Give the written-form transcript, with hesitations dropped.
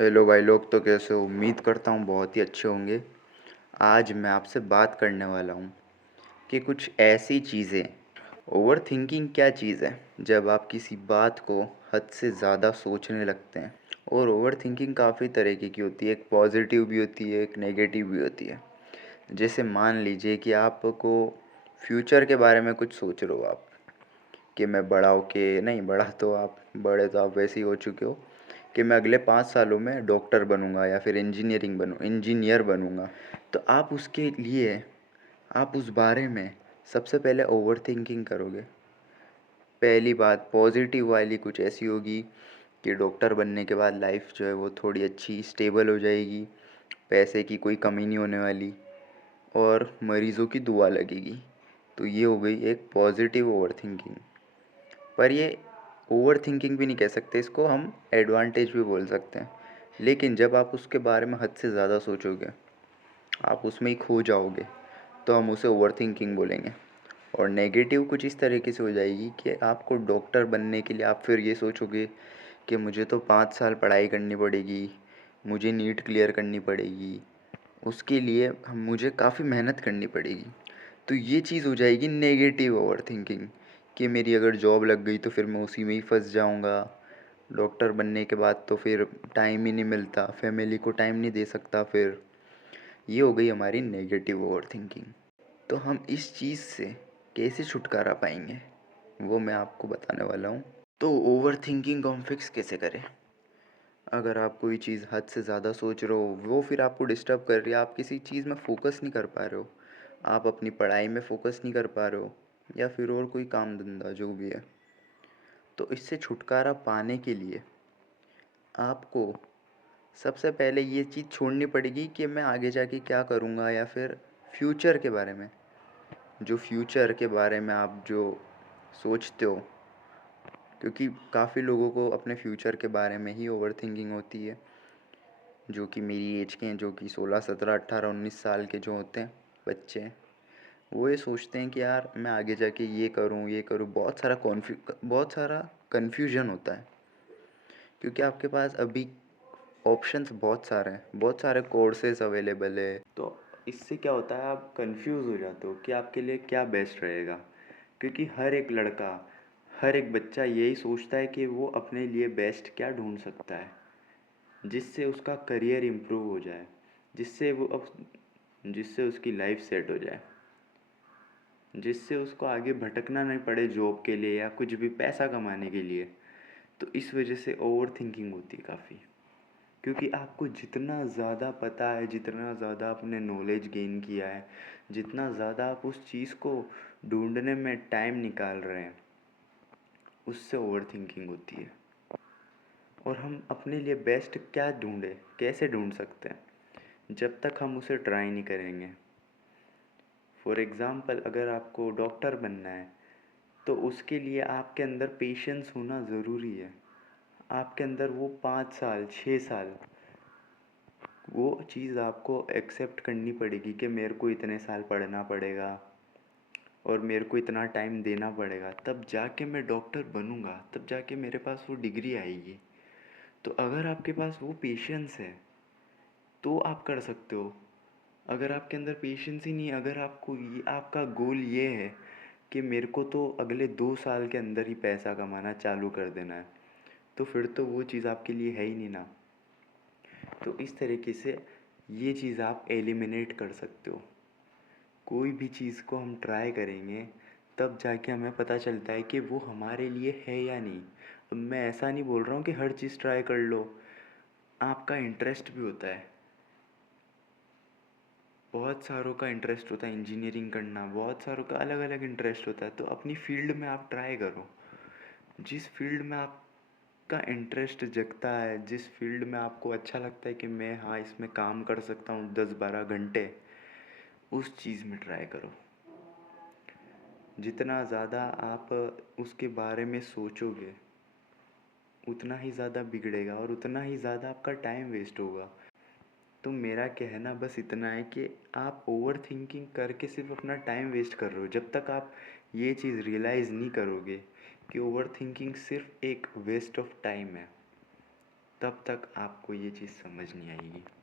Hello भाई लोग, तो कैसे हो? उम्मीद करता हूँ बहुत ही अच्छे होंगे। आज मैं आपसे बात करने वाला हूँ कि कुछ ऐसी चीज़ें, ओवर थिंकिंग क्या चीज़ है। जब आप किसी बात को हद से ज़्यादा सोचने लगते हैं। और ओवर थिंकिंग काफ़ी तरीके की होती है, एक पॉजिटिव भी होती है, एक नेगेटिव भी होती है। जैसे मान लीजिए कि आपको फ्यूचर के बारे में कुछ सोच रहे हो आप, कि मैं बड़ा होके, नहीं बड़ा तो आप, बड़े तो आप वैसे ही हो चुके हो, कि मैं अगले 5 सालों में डॉक्टर बनूंगा या फिर इंजीनियर बनूंगा। तो आप उसके लिए, आप उस बारे में सबसे पहले ओवर थिंकिंग करोगे। पहली बात पॉजिटिव वाली कुछ ऐसी होगी कि डॉक्टर बनने के बाद लाइफ जो है वो थोड़ी अच्छी स्टेबल हो जाएगी, पैसे की कोई कमी नहीं होने वाली, और मरीज़ों की दुआ लगेगी। तो ये हो गई एक पॉजिटिव ओवर थिंकिंग। पर ये ओवर थिंकिंग भी नहीं कह सकते, इसको हम एडवांटेज भी बोल सकते हैं। लेकिन जब आप उसके बारे में हद से ज़्यादा सोचोगे, आप उसमें ही खो जाओगे, तो हम उसे ओवर थिंकिंग बोलेंगे। और नेगेटिव कुछ इस तरीके से हो जाएगी कि आपको डॉक्टर बनने के लिए आप फिर ये सोचोगे कि मुझे तो 5 साल पढ़ाई करनी पड़ेगी, मुझे नीट क्लियर करनी पड़ेगी, उसके लिए हम मुझे काफ़ी मेहनत करनी पड़ेगी। तो ये चीज़ हो जाएगी नेगेटिव ओवर थिंकिंग, कि मेरी अगर जॉब लग गई तो फिर मैं उसी में ही फंस जाऊंगा। डॉक्टर बनने के बाद तो फिर टाइम ही नहीं मिलता, फैमिली को टाइम नहीं दे सकता फिर। ये हो गई हमारी नेगेटिव ओवर थिंकिंग। तो हम इस चीज़ से कैसे छुटकारा पाएंगे, वो मैं आपको बताने वाला हूँ। तो ओवर थिंकिंग को हम फिक्स कैसे करें? अगर आप कोई चीज़ हद से ज़्यादा सोच रहे हो, वो फिर आपको डिस्टर्ब कर रही है, आप किसी चीज़ में फ़ोकस नहीं कर पा रहे हो, आप अपनी पढ़ाई में फ़ोकस नहीं कर पा रहे हो, या फिर और कोई काम धंधा जो भी है, तो इससे छुटकारा पाने के लिए आपको सबसे पहले ये चीज़ छोड़नी पड़ेगी कि मैं आगे जाके क्या करूँगा, या फिर फ्यूचर के बारे में, जो फ्यूचर के बारे में आप जो सोचते हो। क्योंकि काफ़ी लोगों को अपने फ्यूचर के बारे में ही ओवर थिंकिंग होती है, जो कि मेरी एज के हैं, जो कि 16 17 18 19 साल के जो होते हैं बच्चे हैं। वो ये सोचते हैं कि यार मैं आगे जाके ये करूँ, बहुत सारा कन्फ्यूजन होता है। क्योंकि आपके पास अभी ऑप्शंस बहुत सारे हैं, बहुत सारे कोर्सेज अवेलेबल है। तो इससे क्या होता है, आप कंफ्यूज हो जाते हो कि आपके लिए क्या बेस्ट रहेगा। क्योंकि हर एक लड़का, हर एक बच्चा यही सोचता है कि वो अपने लिए बेस्ट क्या ढूंढ सकता है, जिससे उसका करियर इम्प्रूव हो जाए, जिससे वो अब जिससे उसकी लाइफ सेट हो जाए, जिससे उसको आगे भटकना नहीं पड़े जॉब के लिए या कुछ भी पैसा कमाने के लिए। तो इस वजह से ओवर थिंकिंग होती है काफ़ी। क्योंकि आपको जितना ज़्यादा पता है, जितना ज़्यादा आपने नॉलेज गेन किया है, जितना ज़्यादा आप उस चीज़ को ढूंढने में टाइम निकाल रहे हैं, उससे ओवर थिंकिंग होती है। और हम अपने लिए बेस्ट क्या ढूंढें, कैसे ढूंढ सकते हैं, जब तक हम उसे ट्राई नहीं करेंगे। फॉर एग्ज़ाम्पल, अगर आपको डॉक्टर बनना है, तो उसके लिए आपके अंदर पेशेंस होना ज़रूरी है। आपके अंदर वो 5 साल 6 साल, वो चीज़ आपको एक्सेप्ट करनी पड़ेगी कि मेरे को इतने साल पढ़ना पड़ेगा और मेरे को इतना टाइम देना पड़ेगा, तब जाके मैं डॉक्टर बनूंगा, तब जाके मेरे पास वो डिग्री आएगी। तो अगर आपके पास वो पेशेंस है तो आप कर सकते हो। अगर आपके अंदर पेशेंस ही नहीं है, अगर आपको ये, आपका गोल ये है कि मेरे को तो अगले 2 साल के अंदर ही पैसा कमाना चालू कर देना है, तो फिर तो वो चीज़ आपके लिए है ही नहीं ना। तो इस तरीके से ये चीज़ आप एलिमिनेट कर सकते हो। कोई भी चीज़ को हम ट्राई करेंगे, तब जाके हमें पता चलता है कि वो हमारे लिए है या नहीं। अब मैं ऐसा नहीं बोल रहा हूँ कि हर चीज़ ट्राई कर लो, आपका इंटरेस्ट भी होता है। बहुत सारों का इंटरेस्ट होता है इंजीनियरिंग करना, बहुत सारों का अलग अलग इंटरेस्ट होता है। तो अपनी फील्ड में आप ट्राई करो, जिस फील्ड में आपका इंटरेस्ट जगता है, जिस फील्ड में आपको अच्छा लगता है कि मैं हाँ इसमें काम कर सकता हूँ 10 12 घंटे, उस चीज़ में ट्राई करो। जितना ज़्यादा आप उसके बारे में सोचोगे, उतना ही ज़्यादा बिगड़ेगा और उतना ही ज़्यादा आपका टाइम वेस्ट होगा। तो मेरा कहना बस इतना है कि आप ओवर थिंकिंग करके सिर्फ अपना टाइम वेस्ट कर रहे हो। जब तक आप ये चीज़ रियलाइज़ नहीं करोगे कि ओवर थिंकिंग सिर्फ एक वेस्ट ऑफ टाइम है, तब तक आपको ये चीज़ समझ नहीं आएगी।